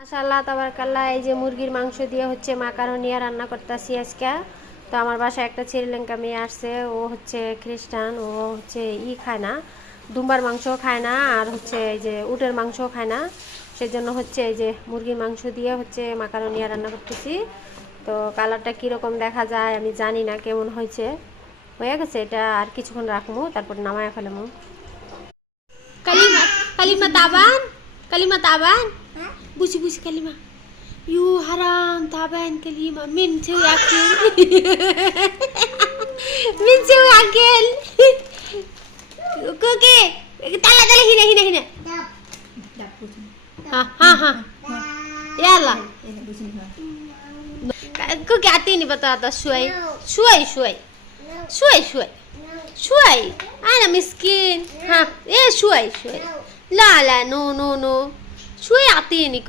মাশাআল্লাহ তাবারাকাল্লাহ। এই যে মুরগির মাংস দিয়ে হচ্ছে মাকারোনিয়া রান্না করতেছি আজকে। তো আমার বাসায় একটা শ্রীলঙ্কা মেয়ে আসছে, ও হচ্ছে খ্রিস্টান, ও হচ্ছে খায় না, দুম্বার মাংসও খায় না, আর হচ্ছে এই যে উটের মাংসও খায় না। সেজন্য হচ্ছে এই যে মুরগির মাংস দিয়ে হচ্ছে মাকারোনিয়া রান্না করতেছি। তো কালারটা কীরকম দেখা যায় আমি জানি না, কেমন হয়েছে। হয়ে গেছে, এটা আর কিছুক্ষণ রাখবো, তারপর নামায় ফেলবো। কালিমা কালিমা তাবান, kalimah taban, busi kalimah. You haram taban kalimah min cewi akil. Min cewi akil. Kuki, tala hina. Ha. Yalla. Kuki आती नहीं बता आता शुआई أنا مسكين ها إيه شوي لا no शुआई आती नहीं